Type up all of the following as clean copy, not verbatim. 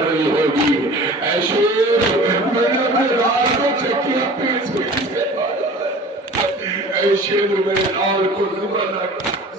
कर रही होगी। ऐसे मैंने अपने लाल को चक्की पीस पीस के पाया है। ऐसे मेरे लाल को जुबान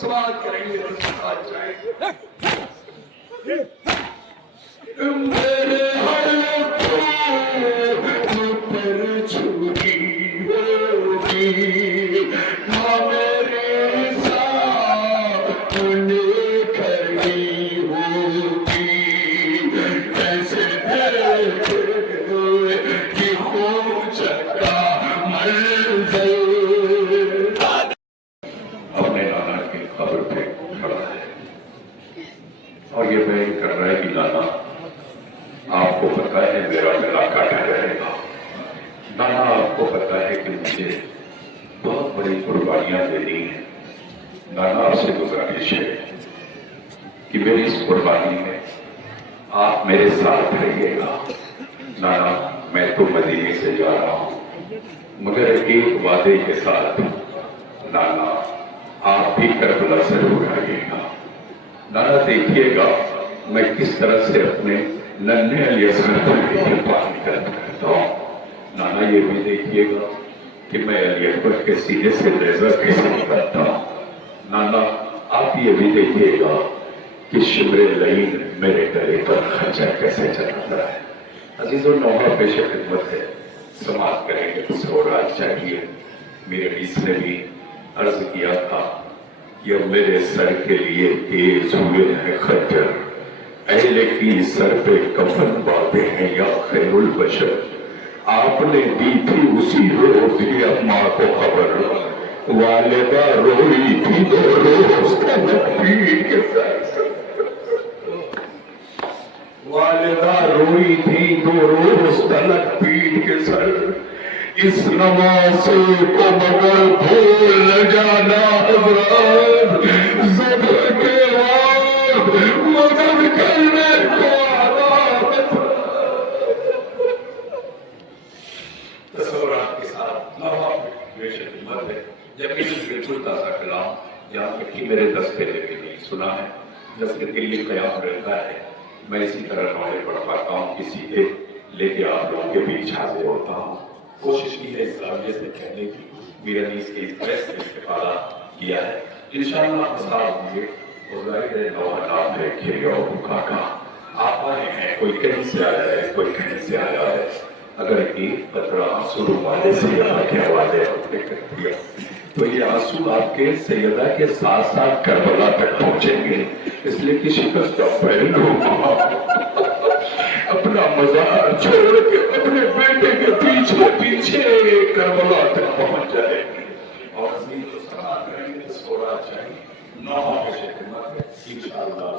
स्वाद करेंगे तो स्वाद जाएंगे। मेरे हाथों पर छुरी होगी ना मेरे सामने खड़ी होगी। कैसे कि खूब चक्का मंजर अपने नाना की खबर पे खड़ा है और ये बयान कर रहा है कि नाना आपको पता है मेरा गला काटा रहेगा। नाना आपको पता है कि मुझे बहुत बड़ी कुर्बानियां देनी है। नाना आपसे गुजारिश है कि मेरी इस कुर्बानी में आप मेरे साथ रहिएगा। नाना मैं तो मदीने से जा रहा हूं मगर एक वादे के साथ, नाना आप भी करबला जरूर आइएगा। नाना देखिएगा मैं किस तरह से अपने नन्हे अली असगर को पानी करता हूँ। नाना ये भी देखिएगा कि मैं अली अकबर के सीने से लेजर कैसे निकलता हूँ। नाना आप ये भी देखिएगा कि शिमरे लईन मेरे गले पर खंजर कैसे चलाता है। अजीजों नौहा पेश खिदमत है, समाप्त करेंगे तो स्वराज चाहिए। मेरे रीस ने भी अर्ज किया था कि अब मेरे सर के लिए तेज हुए हैं खंजर, अहले की सर पे कफन बांधे हैं या खैरुल बशर। आपने दी थी उसी रोज ये अम्मा को खबर, वालिदा रोई थी 2 रोज तलक पीट के सर। वालिदा रोई थी 2 रोज तलक पीट के सर। इस नवासे को मगर भूल न जाना हजरात, ज़बर के बाद मदद करने को आवाज़। तस्वीरात के साथ खिदमत है, जबकि बिल्कुल ताज़ा कलाम यहाँ तक कि मेरे दस्ते लेके नहीं सुना है। दस्ते दिल में क़याम रहता है, मैं इसी तरह नौले पढ़ पाता हूँ, किसी के लेके आप लोगों के बीच हाजिर होता हूँ। कोशिश की है इस काबिलियत से कहने की, मेरा नीस के इस प्रेस में इस्तेफादा किया है। इंशाअल्लाह मसाल होंगे और जाहिर है नौहा नाम है खेगा और काका। आप आए हैं, कोई कहीं से आया है, कोई कहीं से आया है। अगर एक कतरा आंसू वाले सैयदा के हवाले आपने कर दिया तो ये आंसू आपके सैयदा के साथ साथ करबला तक पहुंचेंगे। इसलिए कि शिकस्त का पहलू अपना मज़ार छोड़ के अपने बेटे के पीछे पीछे करबला तक पहुंच जाएंगे और असली तो सलाह करेंगे तो सोना चाहिए। नौहा पेश खिदमत है इंशाअल्लाह।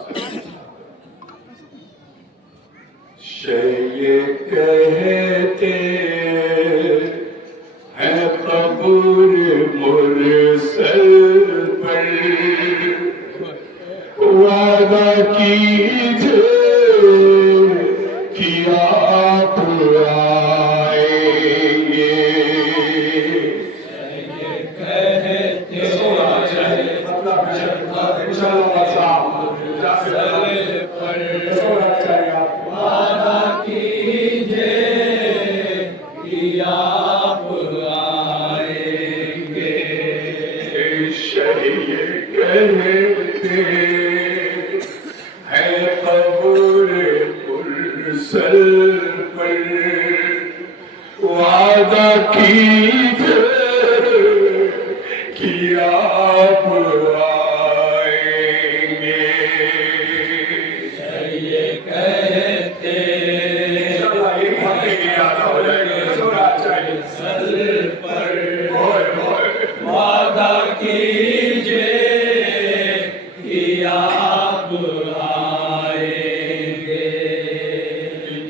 ये कहते हैं कबूर मुरसल पर वादा कीजिए कि आप आएंगे। ये कहते वादा कीजिए कि आप आएंगे। ये कहते वादा कीजिए कि आप आएंगे।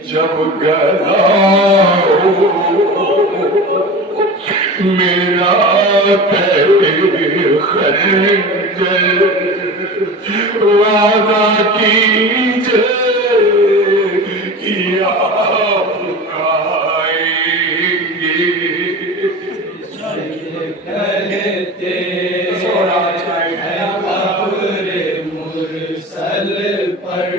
जब गला मेरा खंजर वादा कीजिए कि आप आएंगे। कहते मुरसल पर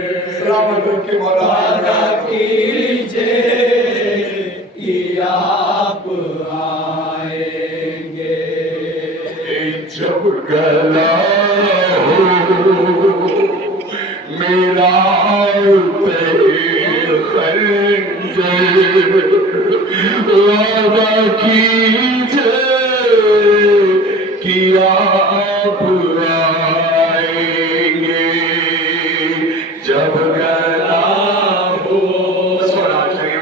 वादा कीजिए कि आप आएंगे जब गला हो। सोना चाहिए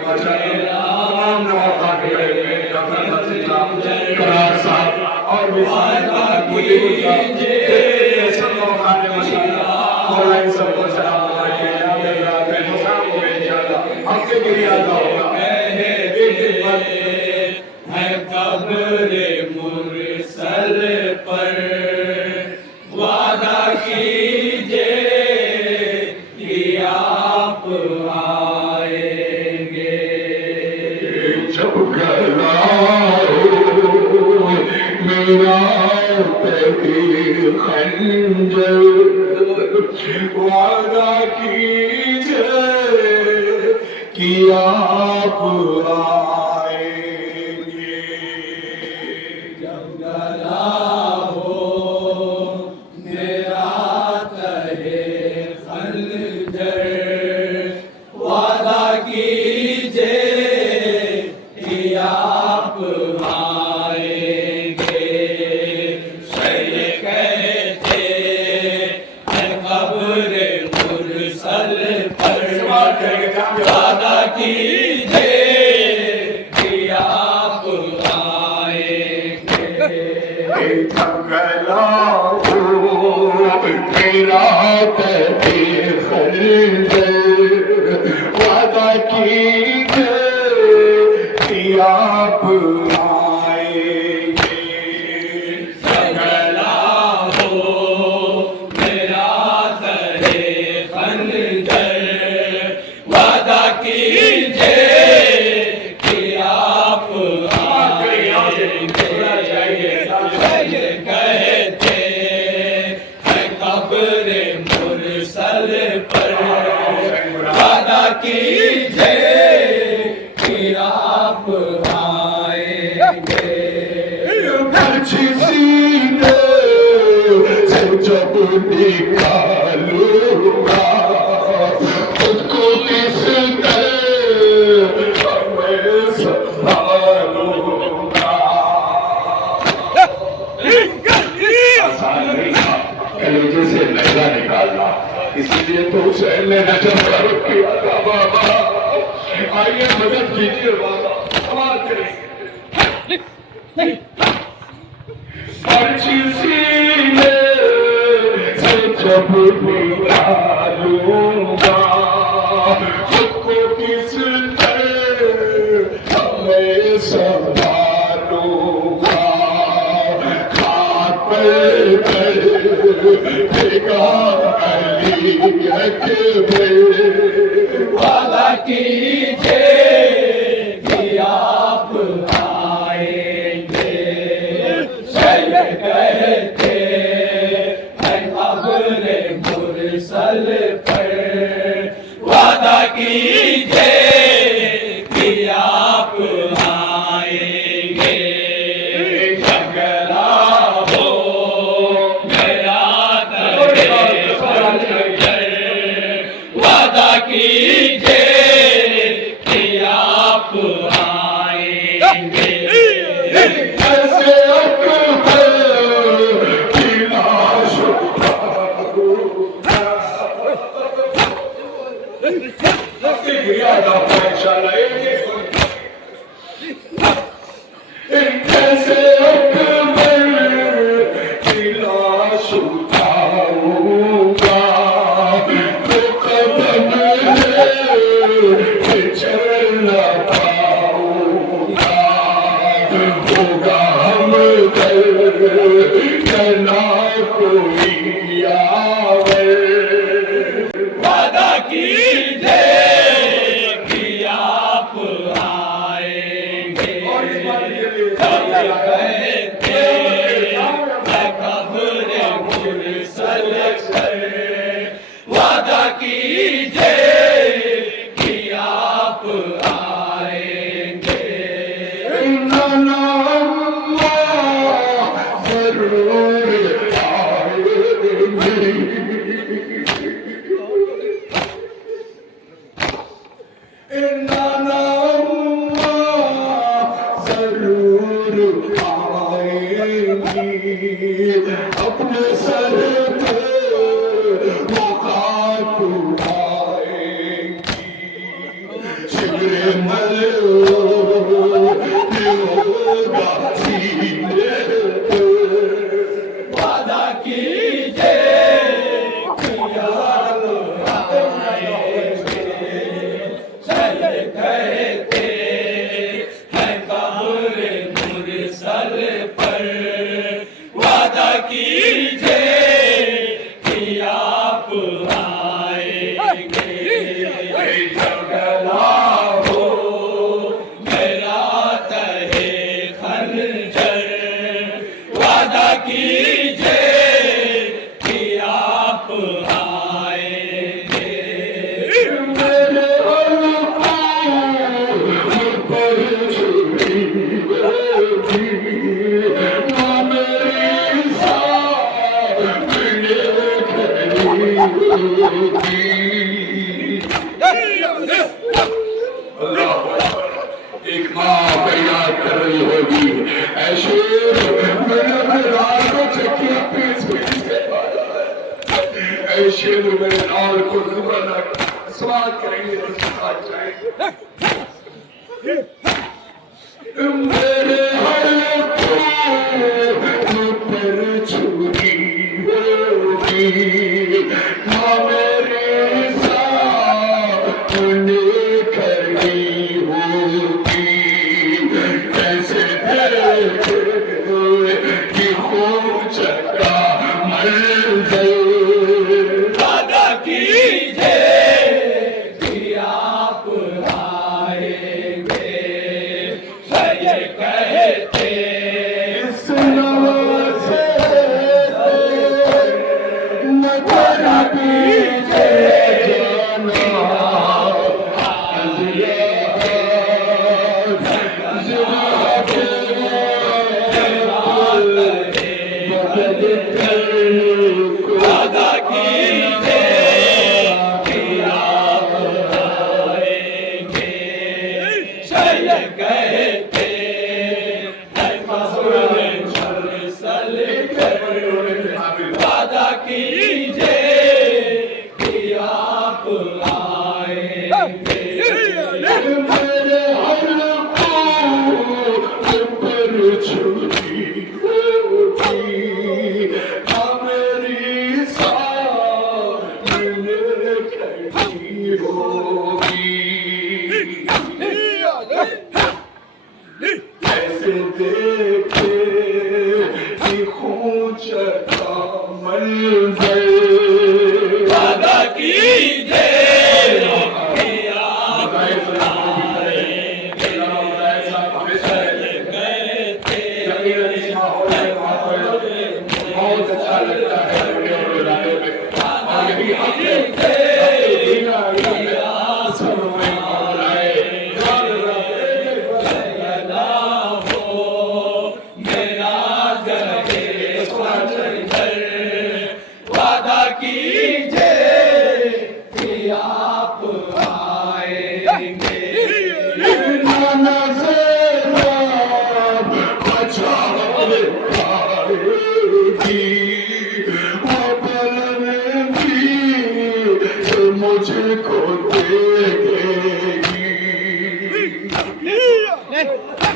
करार साहब और आपके लिए याद होगा है कब्रे मुरसल पर वादा कीजिए कि आप आएंगे जब गला हो मेरा खंजर वादा कीजिए कि आप आएंगे जब गला हो मेरा कहे खंजर वादा कीजिए कि आप आएंगे शय कहते हैं कब्रे मुरसल पर वादा कीजिए कि आप आएंगे जब गला हो मेरा खंजर वादा कीजिए कि आप आएंगे गला हो मेरा करे खंजर वादा कीजिए कि आप आएंगे कहते हैं कब्रे मुरसल पर वादा कीजिए कि आप आएंगे सीने से जब निकालूंगा खुद को किस तरह मैं संभालूंगा। आसान नहीं था कलेजे से लहरा निकालना, इसलिए तो हुसैन ने नजर फर्क किया था। बाबा आइए मदद कीजिए बाबा, सवाल करिए। सीने से जब निकालूंगा खुद को किस तरह मैं संभालूंगा। खाक पर फेंका अली अकबर वादा कीजिए कि आप आएंगे शय कहते हैं कब्रे मुरसल पर वादा कीजिए कि आप आएंगे जगला हो मेरा वादा कीजिए कि आप आएंगे ऐसे अकबर की लाश याद आपको इंशाल्लाह ऐसे अकबर की लाश उठाऊंगा तो कदम पे चल ना पाऊंगा। होगा हम चला कोई आवर वादा कीजिए कि आप आएंगे कहते हैं कब्रे मुरसल पर वादा कीजिए कि आप आएंगे जरूर आएंगे। अल्लाह एक माँ फरियाद कर रही होगी, ऐसे मेरे लाल को चक्कियां पीस पीस के मारा है, ऐसे मेरे लाल को जुबाना स्वाद करेंगे तो स्वाद जाएंगे। मेरे हर को पर छुरी होगी, माँ मेरे सामने खड़ी होगी, कैसे कि खूब चक्का मंजर वादा कीजिए कि आप आएंगे, सही कहते इस नवासे नजर पीछे वादा कीजिए कि आप आएंगे, सही कहते वादा कीजिए कि आप आएंगे। मेरे हर को पर छुरी होगी, मेरी सामने खड़ी होगी, ऐसे देखे कि खून चढ़ा मंजर वादा कीजिए कि आप बहुत अच्छा लगता है और यही वादा कीजिए कि आप आएंगे। मुझको देखेगी,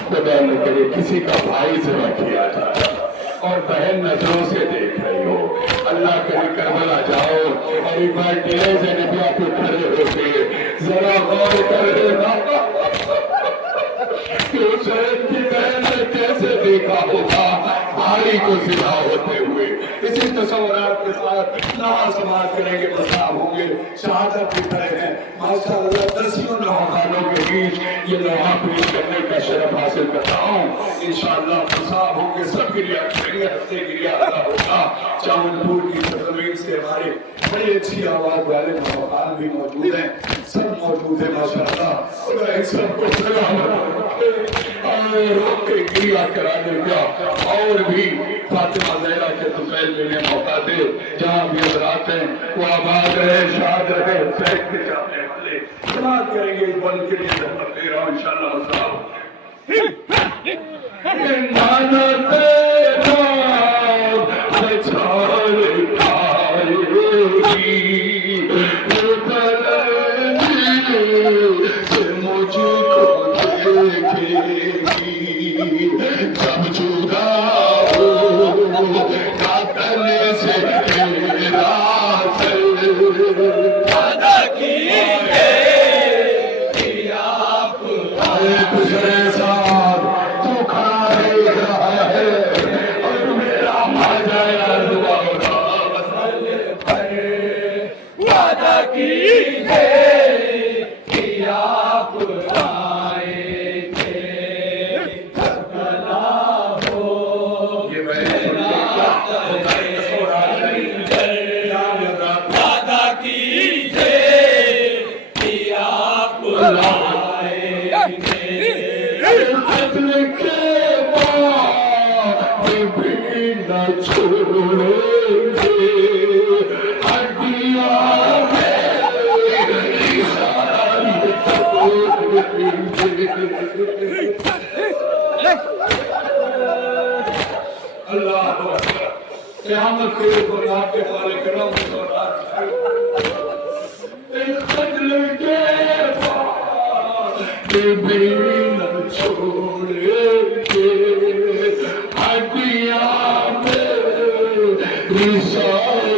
खुदा न करे किसी का भाई जरा किया जाए और बहन नजरों से देख रही हो, अल्लाह करे करबला जाओ और एक बार डेरे से नबिया पे खड़े होके जरा गौर कर लेना कि उस की बहन ने कैसे देखा होगा भाई को जिंदा होते हुए। इसी तस्वुरात के साथ नमाज समाज करेंगे, मसाब होंगे, शहादत भी खड़े हैं माशाअल्लाह। दसियों नौखानों के बीच ये लोहा पेश करने का शरफ हासिल करता हूँ। इंशाअल्लाह मसाब होंगे, सब गिरिया करेंगे, हफ्ते गिरिया अदा होगा। चावलपुर की सरजमीन से हमारे बड़ी अच्छी आवाज वाले नौखान भी मौजूद हैं, सब मौजूद है माशाअल्लाह। खुदा इन सबको सलामत रखे और रोके गिरिया कराने का और भी फातिमा ज़हरा के तुफैल मिलने मौका दे। जहाँ भी हज़रात हैं वो आबाद रहे, शाद रहे, हुसैन के चाहने वाले समाज करेंगे। इस बल के लिए जहमत दे रहा हूँ इंशाअल्लाह। जब जुदा हो कातल से मेरा वादा कीजिए कि आप दूसरे साथ तू खाए रहा है और मेरा मजा दुआ वादा कीजिए कि आप आएंगे, करबला हो ये मैंने वादा कीजिए कि आप आएंगे। अपने के बाद भी न छोड़ेंगे, हड्डियां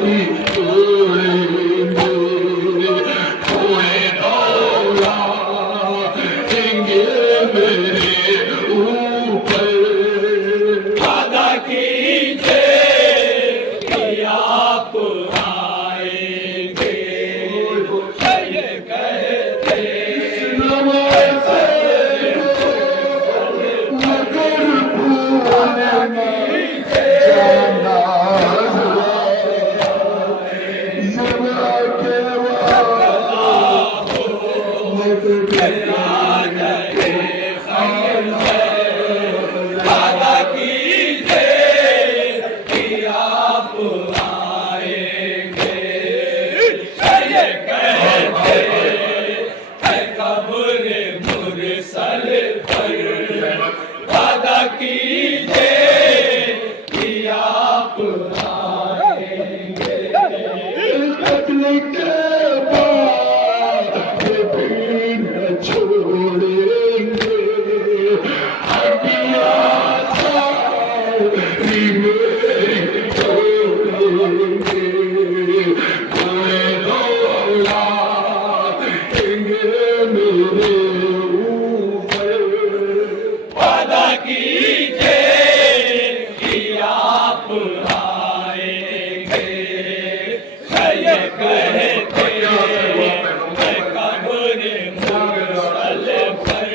नहीं छोड़ेंगे, कोई दौला देंगे मेरे ऊपर। वादा कीजिए कि आप आएंगे, ये कहते वादा कीजिए कि आप आएंगे, ये कहते हैं कब्र मुरसल पर। वादा कीजिए कि आप आएंगे, कत्ल के बाद भी न छोड़ेंगे, हड्डियां सारी मेरी तोड़ेंगे, कोई दौला देंगे मेरे ऊपर। वादा कीजिए कि आप आएंगे, ये कहते हैं कब्र मुरसल पर।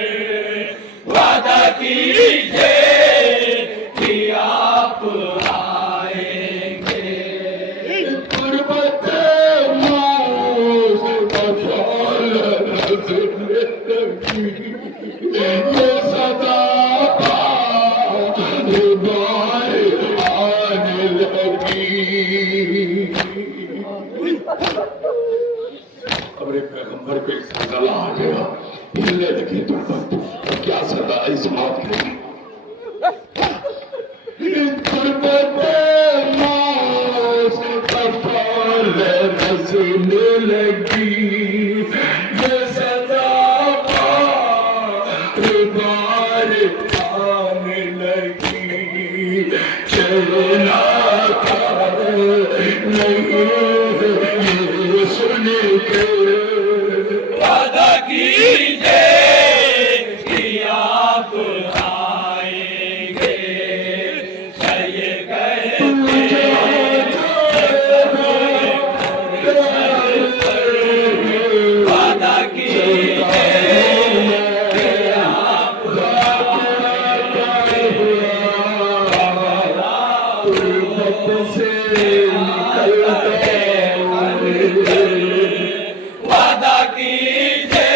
वादा कीजिए कि आप आएंगे, गुरबत मौत का फल नज़र लगी, ये सदा बार आने लगी। अब एक पैगंबर पे सदा आ गया, हिलने लगी गुरबत। क्या सदा इस बात की गुरबत मौत का फल नज़र लगी, ये सदा बार आने लगी। चलना था नहीं ये सुन के, वादा कीजिए कि आप आएंगे, ये कहते वादा कीजिए कि आप से निकलते वादा कीजिए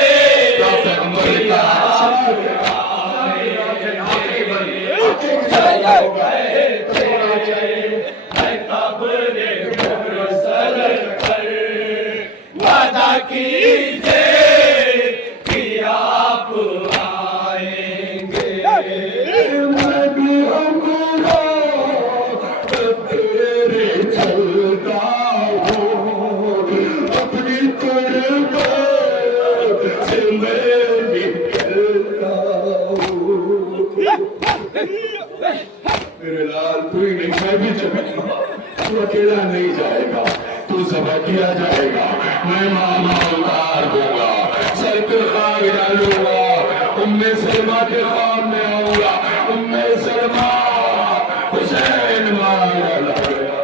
वादा कीजिए कि आप आएंगे, मैं भी हमला तेरे चलता हूँ, अपनी कुर्बान से मैं निकलता हूँ। मेरे लाल तू ही नहीं, मैं भी चलेगा, तू अकेला नहीं जाएगा, तू ज़बह किया जाएगा, मैं मामा उतार दूंगा, सर पे खाक डालूंगा, उम्मे सलमा के ख्वाब में आऊंगा, उम्मे सलमा हुसैन मारा लगेगा।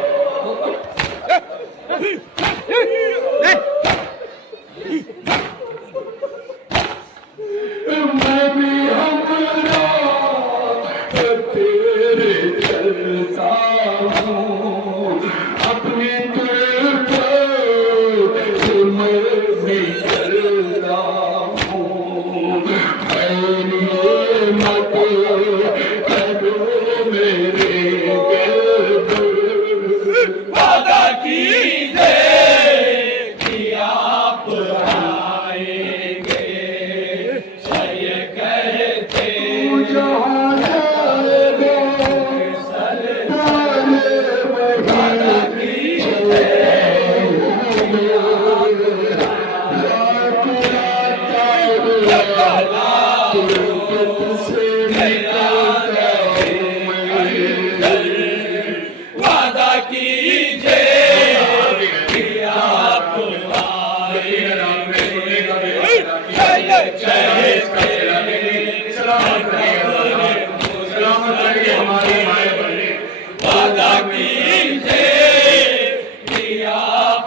मैं भी हमला तेरे चलता हूँ, अपनी तुरंत से मैं निकलता हूँ। मेरी मत करो मेरे दिल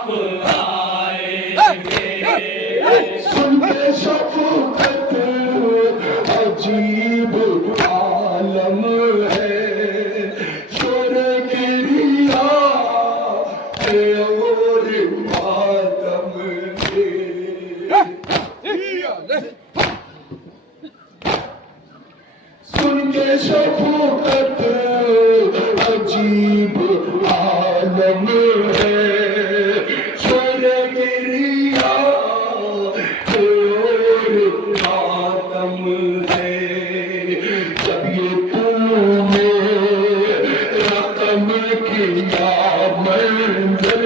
आप आएंगे। सुन के शफ़क़त अजीब आलम है, शोर गिरिया और मातम है। सुन के शफ़क़त अजीब आलम है, शोर गिरिया और मातम है। जब ये तूने रकम किया मंज़िल